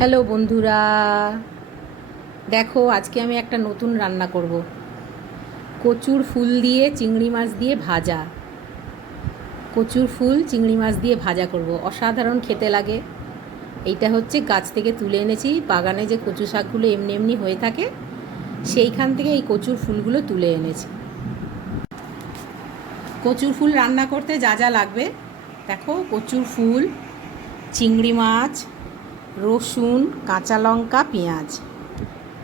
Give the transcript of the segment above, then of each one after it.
Hello বন্ধুরা, দেখো আজকে আমি একটা নতুন রান্না করব। কচুর ফুল দিয়ে চিংড়ি মাছ দিয়ে ভাজা। কচুর ফুল চিংড়ি মাছ দিয়ে ভাজা করব, অসাধারণ খেতে লাগে। এইটা হচ্ছে গাছ থেকে তুলে এনেছি, বাগানে যে কচু শাকগুলো এমনি এমনি হয়ে থাকে সেইখান থেকে এই কচুর ফুলগুলো তুলে এনেছি। কচুর ফুল রান্না করতে যা যা লাগবে দেখো: কচুর ফুল, চিংড়ি মাছ, রসুন, কাঁচা লঙ্কা, পেঁয়াজ।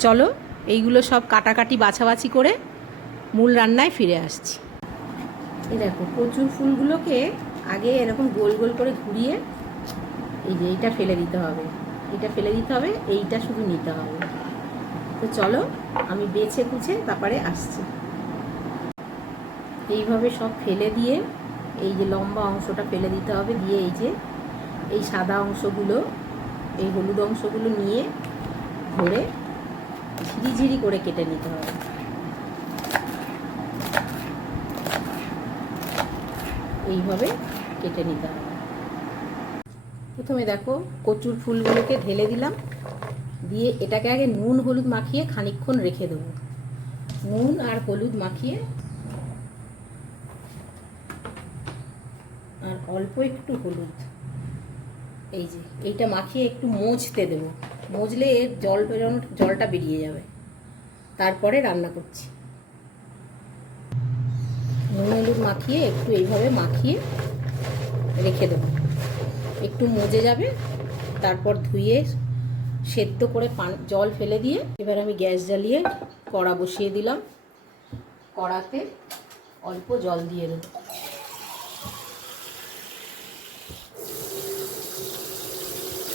চলো এইগুলো সব কাটাকাটি বাছাবাছি করে মূল রান্নায় ফিরে আসছি। এই দেখো, কচুর ফুলগুলোকে আগে এরকম গোল গোল করে ঘুরিয়ে এই যে এইটা ফেলে দিতে হবে, এটা ফেলে দিতে হবে, এইটা শুধু নিতে হবে। তো চলো আমি বেছে কুছে তারপরে আসছি। এইভাবে সব ফেলে দিয়ে এই যে লম্বা অংশটা ফেলে দিতে হবে, দিয়ে এই যে এই সাদা অংশগুলো, এই হলুদ অংশগুলো নিয়ে ধরে ঝিরিঝিরি করে কেটে নিতে হবে। এইভাবে কেটে নিতে হবে। প্রথমে দেখো কচুর ফুলগুলোকে ঢেলে দিলাম, দিয়ে এটাকে আগে নুন হলুদ মাখিয়ে খানিকক্ষণ রেখে দেবো। নুন আর হলুদ মাখিয়ে আর অল্প একটু হলুদ, এই যে এইটা মাখিয়ে একটু মুছতে দেবো। মুছলে এর জলটা বেরিয়ে যাবে। তারপরে রান্না করছি। নুন হলুদ মাখিয়ে একটু এইভাবে মাখিয়ে রেখে দেবো, একটু মজে যাবে। তারপর ধুয়ে সেদ্ধ করে জল ফেলে দিয়ে এবার আমি গ্যাস জ্বালিয়ে কড়া বসিয়ে দিলাম। কড়াতে অল্প জল দিয়ে দেবো।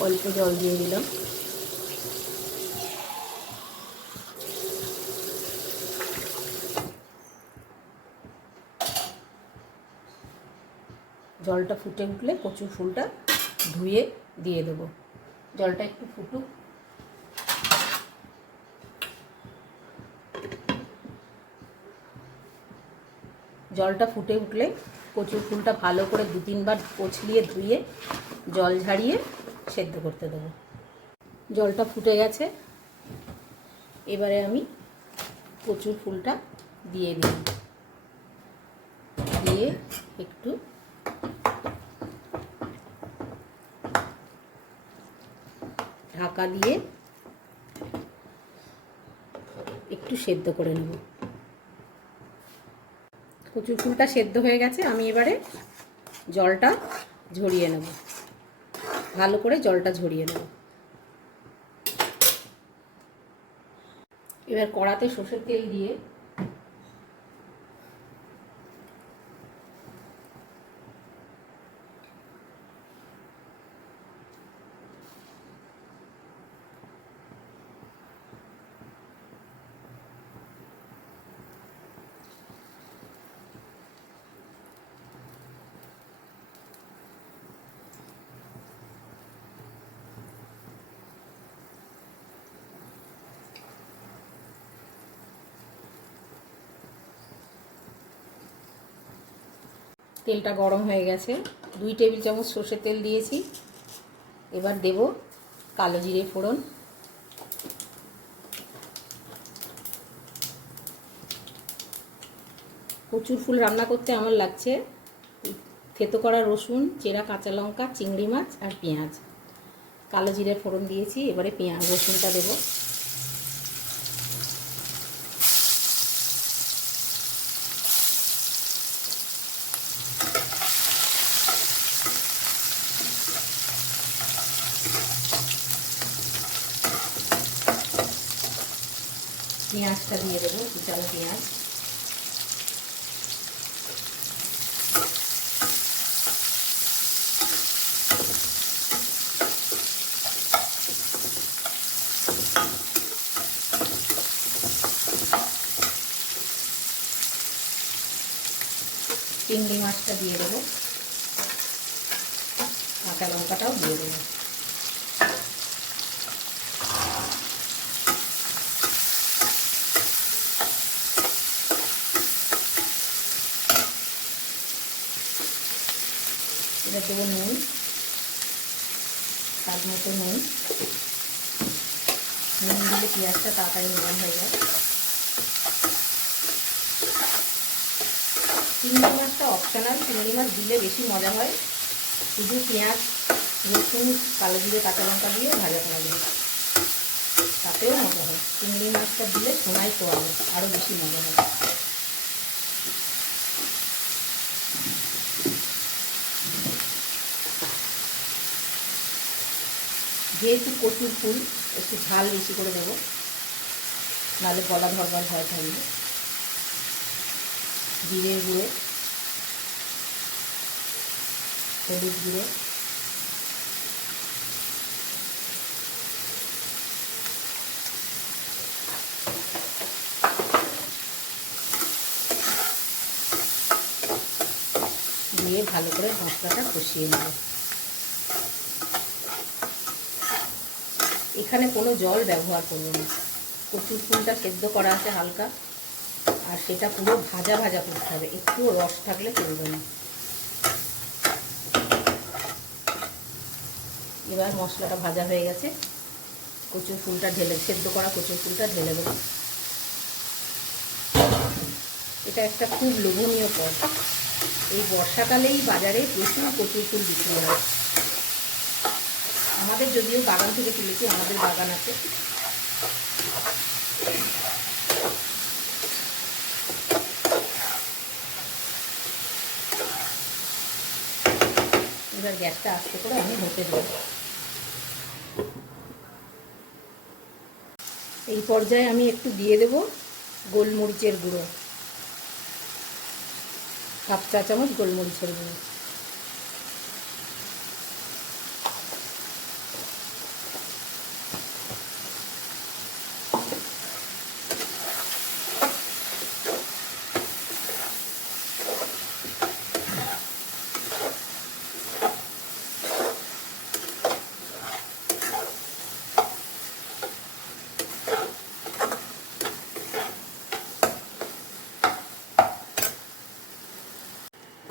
অল্প জল দিয়ে দিলাম। জলটা ফুটে উঠলে কচুর ফুলটা ধুয়ে দিয়ে দেবো। জলটা একটু ফুটুক। জলটা ফুটে উঠলে কচুর ফুলটা ভালো করে 2-3 বার কচলিয়ে ধুয়ে জল ঝাড়িয়ে সেদ্ধ করতে দেবো। জলটা ফুটে গেছে, এবারে আমি কচুর ফুলটা দিয়ে দিই। দিয়ে একটু ঢাকা দিয়ে একটু সেদ্ধ করে নেব। কচুর ফুলটা সেদ্ধ হয়ে গেছে, আমি এবারে জলটা ঝরিয়ে নেব। ভালো করে জলটা ঝরিয়ে নেব। এবার কড়াতে সর্ষের তেল দিয়ে তেলটা গরম হয়ে গেছে, 2 টেবিল চামচ সর্ষের তেল দিয়েছি। এবার দেব কালো জিরে ফোড়ন, কচুর ফুল রান্না করতে আমার লাগছে থেতো করা রসুন, চেরা কাঁচা লঙ্কা, চিংড়ি মাছ আর পেঁয়াজ। কালো জিরে ফোড়ন দিয়েছি, এবারে রসুনটা দেব। পেঁয়াজটা দিয়ে দেবো, কুচানো পেঁয়াজ। চিংড়ি মাছটা দিয়ে দেবো, কাঁচা লঙ্কাটাও দিয়ে দেবো। এবার দেবো নুন, স্বাদ মতো নুন। নুন দিলে পেঁয়াজটা তাড়াতাড়ি নরম হয়ে যায়। চিংড়ি মাছটা অপশনাল, চিংড়ি মাছ দিলে বেশি মজা হয়। শুধু পেঁয়াজ, রসুন, কালো জিরে, কাঁচা লঙ্কা দিয়ে ভাজা করা যায়, তাতেও মজা হয়। চিংড়ি মাছটা দিলে সোনাই পোয়াবে, আরও বেশি মজা হয়। যেহেতু কচুর ফুল, একটু ঝাল বেশি করে দেবো, নাহলে গলা ধরবার ভয় থাকবে। জিরের গুঁড়ো, হলুদ গুঁড়ো, দিয়ে ভালো করে মশলাটা কষিয়ে নেব। এখানে কোনো জল ব্যবহার করব না। কচুর ফুলটা সেদ্ধ করা আছে হালকা, আর সেটা পুরো ভাজা ভাজা করতে হবে, একটুও রস থাকলে চলবে না। এবার মশলাটা ভাজা হয়ে গেছে, কচুর ফুলটা ঢেলে, সেদ্ধ করা কচুর ফুলটা ঢেলে দেবো। এটা একটা খুব লোভনীয় পদ। এই বর্ষাকালেই বাজারে প্রচুর কচুর ফুল বিক্রি হয়। আমাদের যদিও বাগান থেকে তুলেছি, আমাদের বাগান আছে। এবার গ্যাসটা আস্তে করে আমি হতে দেব। এই পর্যায়ে আমি একটু দিয়ে দেব গোলমরিচের গুঁড়ো, হাফ চা চামচ গোলমরিচের গুঁড়ো।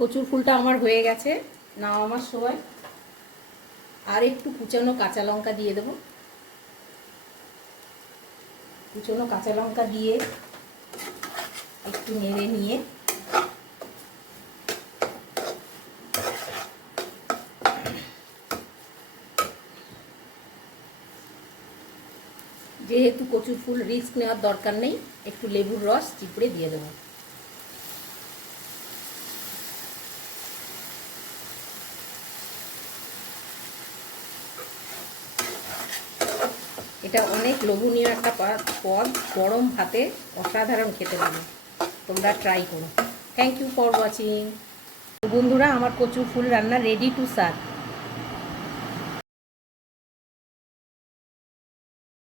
কচুর ফুলটা আমার হয়ে গেছে, নামাবার সময় আর একটু কুচানো কাঁচা লঙ্কা দিয়ে দেবো। কুচনো কাঁচা লঙ্কা দিয়ে একটু নেড়ে নিয়ে যেহেতু কচুর ফুল রিস্ক নেওয়ার দরকার নেই, একটু লেবুর রস চিপড়ে দিয়ে দেবো। এটা অনেক লোভনীয় একটা পদ, গরম ভাতে অসাধারণ খেতে লাগে। তোমরা ট্রাই করো। Thank you for watching. বন্ধুরা, আমার কচুর ফুল রান্না রেডি টু সার্ভ।